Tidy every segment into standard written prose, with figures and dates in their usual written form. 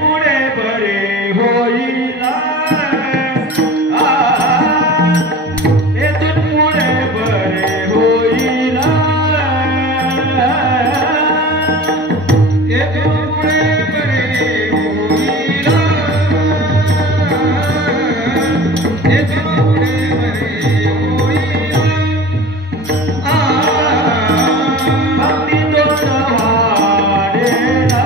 पुढे बरे होईल येथून पुढे बरे होईल येथून पुढे बरे होईल येथून पुढे बरे होईल भक्ती तोरण वाढेला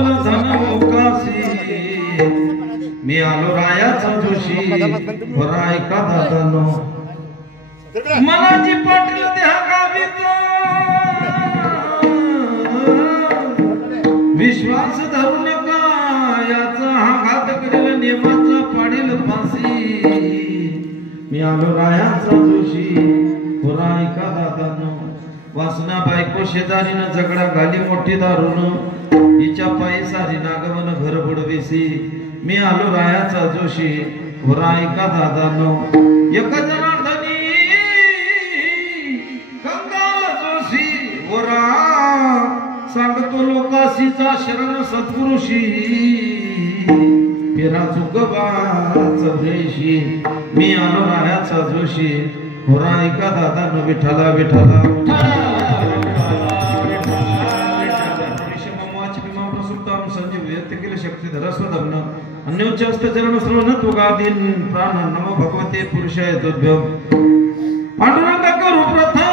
वाचलं धन मोकासी मी आलो रायाचा जोशी बरा ऐका दादानो मनाची पाटील द्या गावीचा विश्वास धरू नका याचा हा घात करेल नियमाचा पाडील फाशी मी आलो रायाचा जोशी बरा ऐका दादानो वासना बायको शेजारीनं झगडा घाली मोठी दारून हिच्या पायी सारी नागवन घर बुडविसी मी आलो रायाचा जोशी बरा ऐका दादानो एक जनार्दनी कंगाल जोशी वरा सांगतो लोकाशीचा शरण सत्पुरुषी पेरा चुकबा चौरेशी मी आलो रायाचा जोशी होरा ऐका दादानो विठ्ठला विठ्ठला अन्योच्चस्त चरण श्रवणत्वगादीन प्राण नमो भगवते पुरुषाय तुभ्यं पांडुरंग करू प्रथम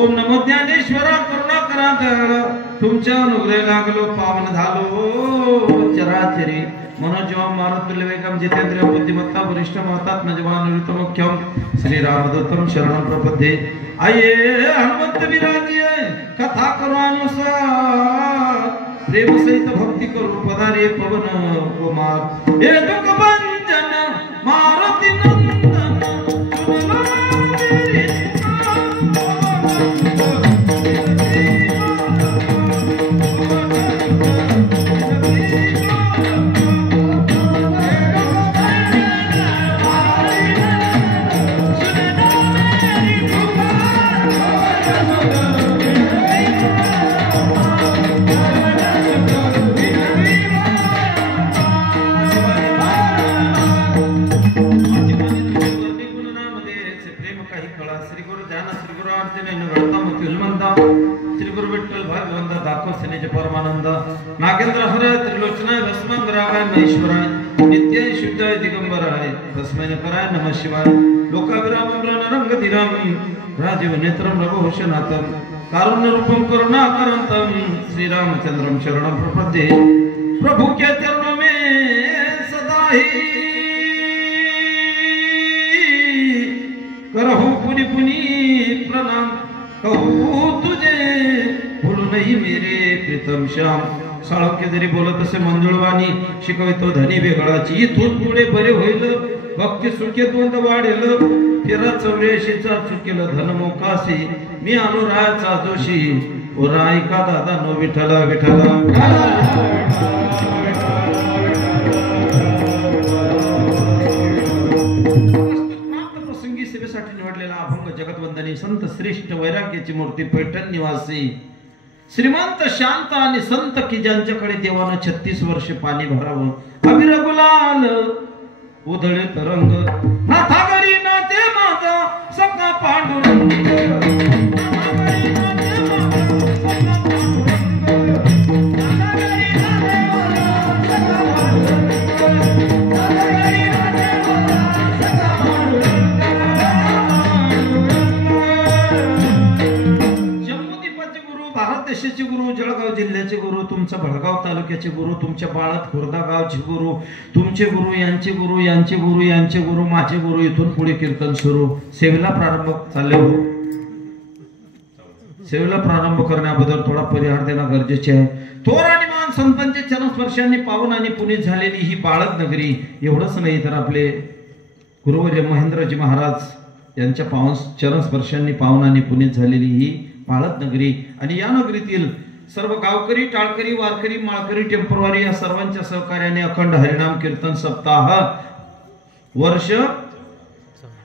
ओम नमो ज्ञानेश्वरा करुणा करा तुमच्या अनुग्रह लागलो पावन झालो चराचरी मनोजवम मारुतुल्य वेगम जितेंद्रिय बुद्धिमत्ता वरिष्ठ महतात्म जवान मुख्यम श्री रामदूतम शरणं प्रपद्ये आये हनुमंत विराजिये कथा करो अनुसार प्रेम सहित भक्ति करू पधारे पवन कुमार हे दुख भंजन मारुति नंदन नागेंद्र हर त्रिलोचनाय भस्मंगराय महेश्वराय नित्य शुद्धाय दिगंबराय तस्मै नमः नमः शिवाय लोकाभिरामं रणरंगधीरं राजीव नेत्रं रघुभूषणातं कारुण्य रूपं करुणाकरंतं श्रीरामचंद्रं शरणं प्रपद्ये प्रभु के चरणों में सदा ही करहु पुनि पुनि प्रणाम कहूँ तुझे भूलू नहीं मेरे प्रीतम श्याम साळोखे जरी बोलत असे मंजुळवाणी शिकवितो धनी वेगळाची इथून पुढे बरे होईल भक्ती सुखेतून वाढेल तेरा 84चा चुकेल धन मोकासी मी आलो रायाचा जोशी ओ रायका दादा नो विठ्ठला विठ्ठला प्रसंगी सेवेसाठी निवडलेला अभंग जगतवंदनी संत श्रेष्ठ वैराग्याची मूर्ती पैठण निवासी श्रीमंत शांत आणि संत की ज्यांच्याकडे देवानं 36 वर्ष पाणी भरावं अबीर गुलाल उधळे तरंग नाथा घरी नाते माझा सखा पांडुरंग देशाचे गुरु जळगाव जिल्ह्याचे गुरु तुमचा भडगाव तालुक्याचे गुरु तुमच्या बाळत खुर्दा गावचे गुरु तुमचे गुरु यांचे गुरु यांचे गुरु यांचे गुरु माझे गुरु इथून पुढे कीर्तन सुरू सेवेला प्रारंभ चालले हो सेवेला प्रारंभ करण्याबद्दल थोडा परिहार देणं गरजेचे आहे थोर आणि महान संतांच्या चरणस्पर्शांनी पावन आणि पुनीत झालेली ही बाळद नगरी, एवढंच नाही तर आपले गुरुवर्य महेंद्रजी महाराज यांच्या पावन चरणस्पर्शांनी पावन आणि पुनीत झालेली ही बाळद नगरी, आणि या नगरीतील सर्व गावकरी, टाळकरी, वारकरी, माळकरी, टेम्परवारी या सर्वांच्या सहकार्याने अखंड हरिनाम कीर्तन सप्ताह वर्ष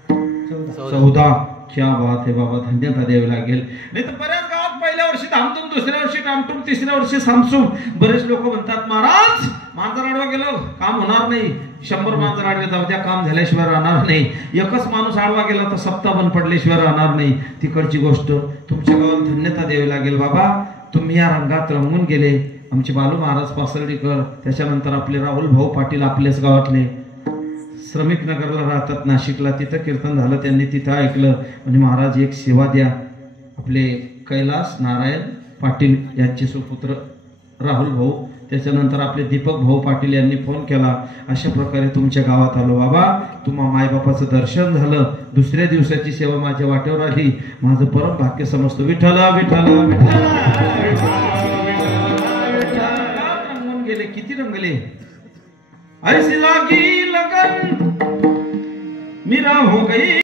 14. क्या बात है बाबा, धन्यता द्यावी लागेल. नाही तर बऱ्याच गावात पहिल्या वर्षी धामधूम, दुसऱ्या वर्षी टामटूम, तिसऱ्या वर्षी सामसूम. बरेच लोक म्हणतात महाराज मांजर आडवा गेलो काम होणार नाही, 100 मांजर आडवे जाऊ द्या काम झाल्याशिवाय राहणार नाही, एकच माणूस आडवा गेला तर सप्ताह बंद पडल्याशिवाय राहणार नाही. तिकडची गोष्ट तुमच्या गावात धन्यता द्यावी लागेल बाबा. तुम्ही या रंगात रंगून गेले. आमचे बालू महाराज पासर्डीकर, त्याच्यानंतर आपले राहुल भाऊ पाटील आपल्याच गावातले, श्रमिक नगरला राहतात नाशिकला, तिथं कीर्तन झालं, त्यांनी तिथं ऐकलं आणि महाराज एक सेवा द्या. आपले कैलास नारायण पाटील यांचे सुपुत्र राहुल भाऊ, त्याच्यानंतर आपले दीपक भाऊ पाटील यांनी फोन केला. अशा प्रकारे तुमच्या गावात आलो बाबा. तुम्हा मायबापाचं दर्शन झालं, दुसऱ्या दिवसाची सेवा माझ्या वाटेवर आली. माझं परम भाग्य समजतो. विठ्ठला विठ्ठला विठ्ठला. रंगून गेले, किती रंगले. ऐसी लागी लगन मेरा हो गई.